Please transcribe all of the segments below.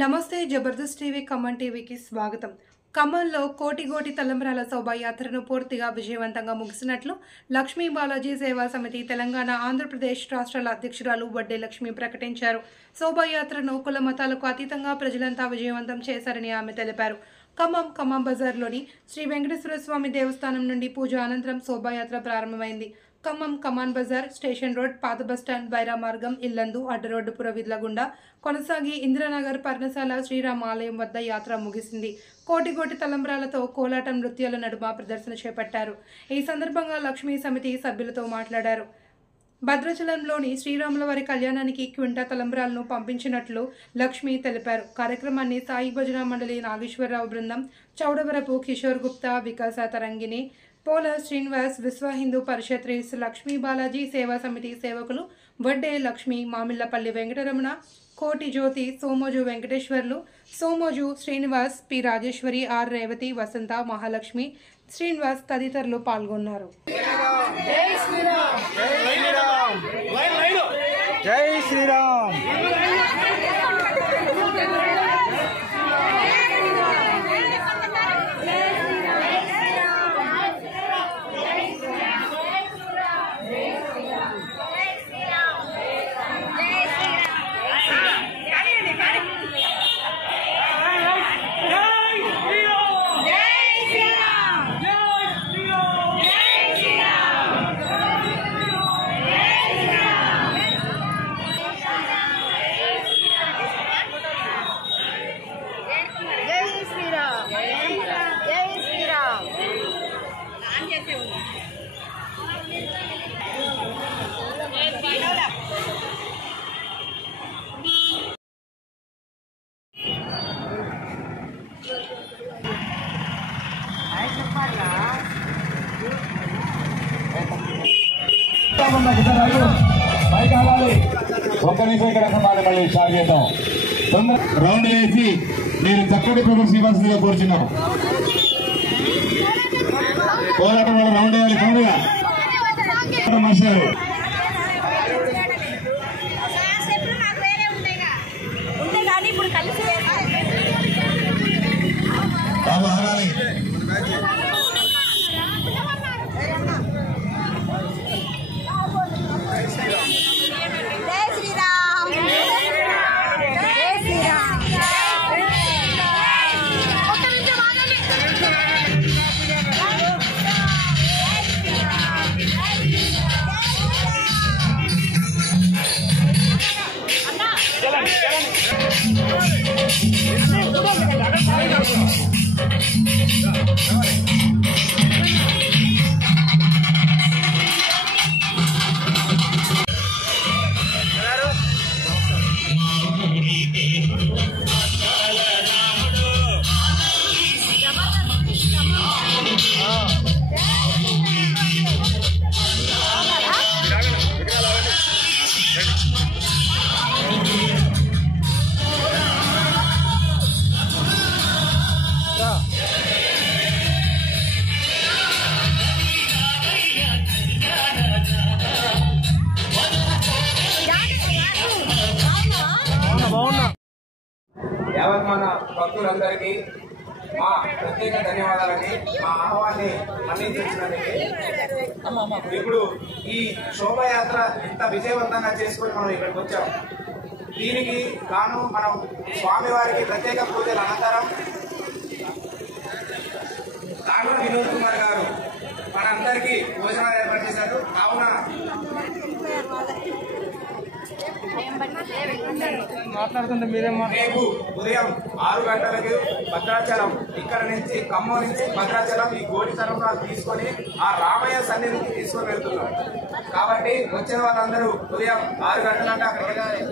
నమస్తే జబర్దస్త్ టీవీ ఖమ్మం టీవీకి స్వాగతం. ఖమ్మంలో కోటి తలంబ్రాల శోభాయాత్రను పూర్తిగా విజయవంతంగా ముగిసినట్లు లక్ష్మీ బాలాజీ సేవా సమితి తెలంగాణ ఆంధ్రప్రదేశ్ రాష్ట్రాల అధ్యక్షురాలు వడ్డే లక్ష్మి ప్రకటించారు. శోభాయాత్రను కుల మతాలకు అతీతంగా ప్రజలంతా విజయవంతం చేశారని ఆమె తెలిపారు. ఖమ్మం బజార్లోని శ్రీ వెంకటేశ్వర స్వామి దేవస్థానం నుండి పూజ అనంతరం శోభాయాత్ర ప్రారంభమైంది. కమాన్ బజార్, స్టేషన్ రోడ్, పాత బస్టాండ్, బైరా మార్గం, ఇల్లందు, అడ్డరోడ్డు పురవీధుల గుండా కొనసాగి ఇందిరానగర్, పర్ణశాల, శ్రీరామ ఆలయం వద్ద యాత్ర ముగిసింది. కోటి తలంబ్రాలతో కోలాటం నృత్యాల నడుమ ప్రదర్శన చేపట్టారు. ఈ సందర్భంగా లక్ష్మీ సమితి సభ్యులతో మాట్లాడారు. భద్రాచలంలోని శ్రీరాముల వారి కళ్యాణానికి క్వింటా తలంబ్రాలను పంపించినట్లు లక్ష్మి తెలిపారు. కార్యక్రమాన్ని సాయి భజన మండలి నాగేశ్వరరావు బృందం, చౌడవరపు కిషోర్ గుప్తా, వికాస తరంగిణి, పోల శ్రీనివాస్, విశ్వ హిందూ పరిషత్ రీస్, లక్ష్మీ బాలాజీ సేవా సమితి సేవకులు వడ్డే లక్ష్మి, మామిళ్లపల్లి వెంకటరమణ, కోటి జ్యోతి, సోమోజు వెంకటేశ్వర్లు, సోమోజు శ్రీనివాస్, పి రాజేశ్వరి, ఆర్ రేవతి, వసంత, మహాలక్ష్మి, శ్రీనివాస్ తదితరులు పాల్గొన్నారు. జై శ్రీరామ్. ఒక్క నిమిషం ఇక్కడ మళ్ళీ స్టార్ట్ చేద్దాం. రౌండ్ వేసి మీరు చక్కటి ప్రొఫెసర్ ఇవ్వాల్సిందిగా కోరుచున్నాం. పోరాటం వల్ల రౌండ్ వేయాలి. పండుగ మాస్టారు బాబు ఆగాలి. యావత్ మన భక్తులందరికీ మా ప్రత్యేక ధన్యవాదాలని, మా ఆహ్వాన్ని మన్నించినందుకు. ఇప్పుడు ఈ శోభాయాత్ర ఇంత విజయవంతంగా చేసుకుని మనం ఇక్కడికి వచ్చాం. దీనికి గాను మనం స్వామివారికి ప్రత్యేక పూజల అనంతరం దాంట్లో వినోద్ కుమార్ గారు మనందరికీ భోజనాలు ఏర్పాటు చేశారు. కావున రేపు ఉదయం 6 గంటలకు భద్రాచలం, ఇక్కడ నుంచి ఖమ్మం నుంచి భద్రాచలం ఈ కోటి తలంబ్రాలు తీసుకొని ఆ రామయ్య సన్నిధికి తీసుకొని వెళ్తున్నాం. కాబట్టి వచ్చే వాళ్ళందరూ ఉదయం 6 గంటలంటే అక్కడ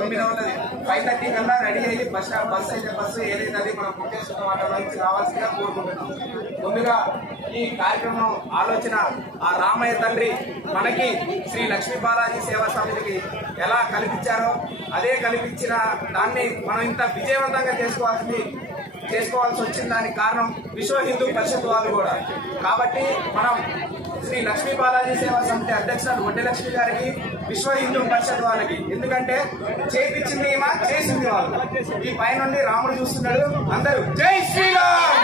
9 అవుతుంది. 5:30 కల్లా రెడీ అయ్యి బస్సు ఏదైతే అది మనం పుట్టేసుకున్న వాటిలో నుంచి రావాల్సిందిగా కోరుకుంటున్నాం. ముందుగా ఈ కార్యక్రమం ఆలోచన ఆ రామయ్య తండ్రి మనకి శ్రీ లక్ష్మీ బాలాజీ సేవా సమితికి ఎలా కల్పించారో అదే కల్పించిన దాన్ని మనం ఇంత విజయవంతంగా చేసుకోవాల్సి వచ్చిన దానికి కారణం విశ్వ హిందూ పరిషత్ వాళ్ళు కూడా. కాబట్టి మనం శ్రీ లక్ష్మీ బాలాజీ సేవా సమితి అధ్యక్షురాలు వడ్డీ లక్ష్మి గారికి, విశ్వ హిందూ పరిషత్ వాళ్ళకి. ఎందుకంటే చేపించింది ఏమా చేసింది వాళ్ళు. ఈ పై నుండి రాముడు చూస్తున్నాడు. అందరూ జై శ్రీరామ్.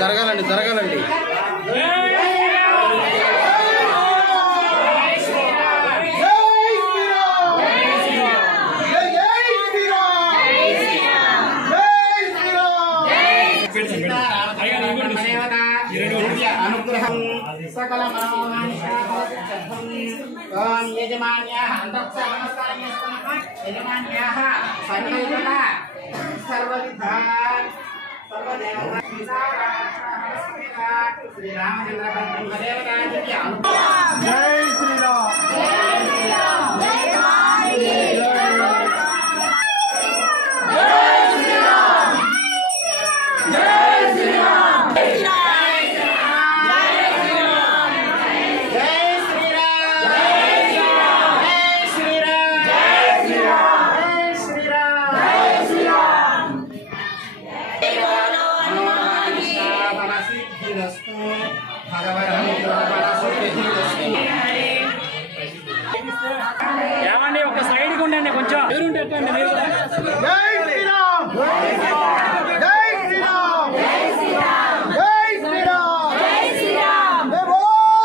జరగాలండి జరగాలండి. అనుగ్రహం సకల యజమాన్యాః నమస్కారం చేసుకున్నాం. యజమాన్యాః సర్వైకల సర్వవిధ శ్రీరామచంద్ర జై శ్రీరామ్. ఏమండి ఒక సైడ్కి ఉండండి, కొంచెం ఎవరుంటే ఎట్టండి మీరు. జై శ్రీరామ్. జై శ్రీరామ్. జై శ్రీరామ్. జై బోలో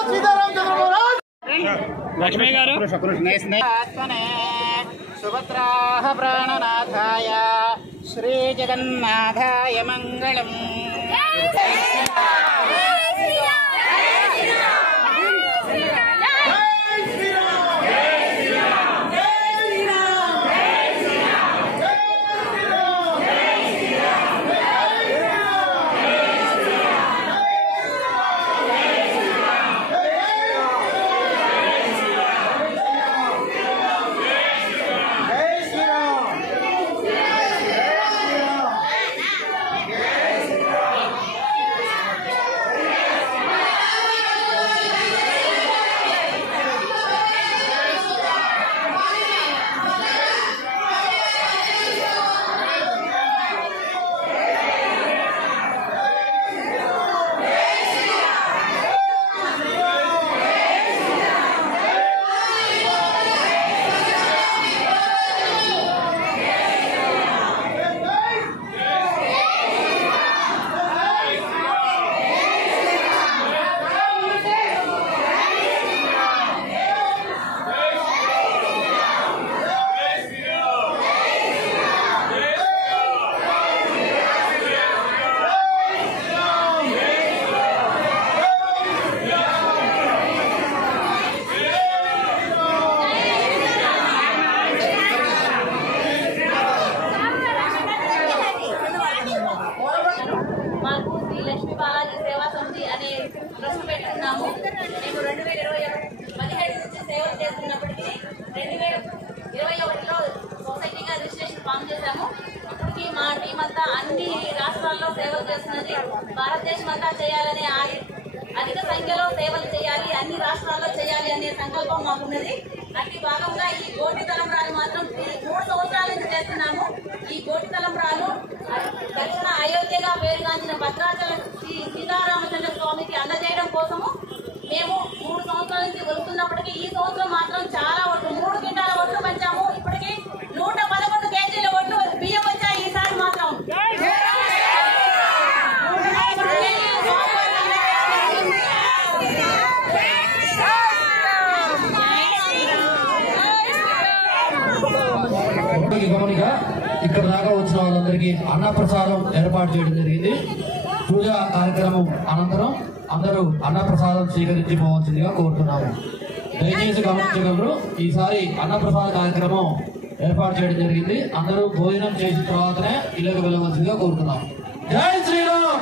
సీతారాం చంద్రబాబు. లక్ష్మీ గారు సుభద్రాః ప్రాణనాథాయ శ్రీ జగన్నాథాయ మంగళం. మాకు శ్రీ లక్ష్మీ బాలాజీ సేవా సమితి అనే ట్రస్ట్ పెట్టుకున్నాము. మేము 2017 నుంచి సేవలు చేస్తున్నప్పటికీ 2021లో సొసైటీగా రిజిస్ట్రేషన్ ఫామ్ చేశాము. ఇప్పటికీ మా టీం అంతా అన్ని రాష్ట్రాల్లో సేవలు చేస్తున్నది. భారతదేశం అంతా చేయాలనే అధిక సంఖ్యలో సేవలు చేయాలి, అన్ని రాష్ట్రాల్లో చేయాలి అనే సంకల్పం మాకున్నది. అట్టి భాగంగా ఈ గోటి తలంబ్రాలు మాత్రం 3 సంవత్సరాల నుంచి చేస్తున్నాము. ఈ గోటి తలంబ్రాలు దక్షిణ అయోధ్యగా పేరుగాంచిన భద్రాచలం శ్రీ సీతారామచంద్ర స్వామికి అందజేయడం కోసము మేము 3 సంవత్సరాల నుంచి వెళ్తున్నప్పటికీ ఈ సంవత్సరం మాత్రం చాలా ఒట్లు 3 క్వింటాల ఒట్లు పంచాము. ఇప్పటికీ 111 కేజీల ఒట్లు బియ్యం వచ్చాయి. ఈసారి మాత్రం గమనిక ఇక్కడ దాకా వచ్చిన వాళ్ళందరికీ అన్నప్రసాదం ఏర్పాటు చేయడం జరిగింది. పూజా కార్యక్రమం అనంతరం అందరూ అన్నప్రసాదం స్వీకరించిపోవాల్సిందిగా కోరుతున్నాము. దయచేసి గమనించగలరు, ఈసారి అన్నప్రసాద కార్యక్రమం ఏర్పాటు చేయడం జరిగింది. అందరూ భోజనం చేసిన తర్వాతనే ఇళ్ళకు వెళ్ళవలసిందిగా కోరుతున్నాము. జై శ్రీరామ్.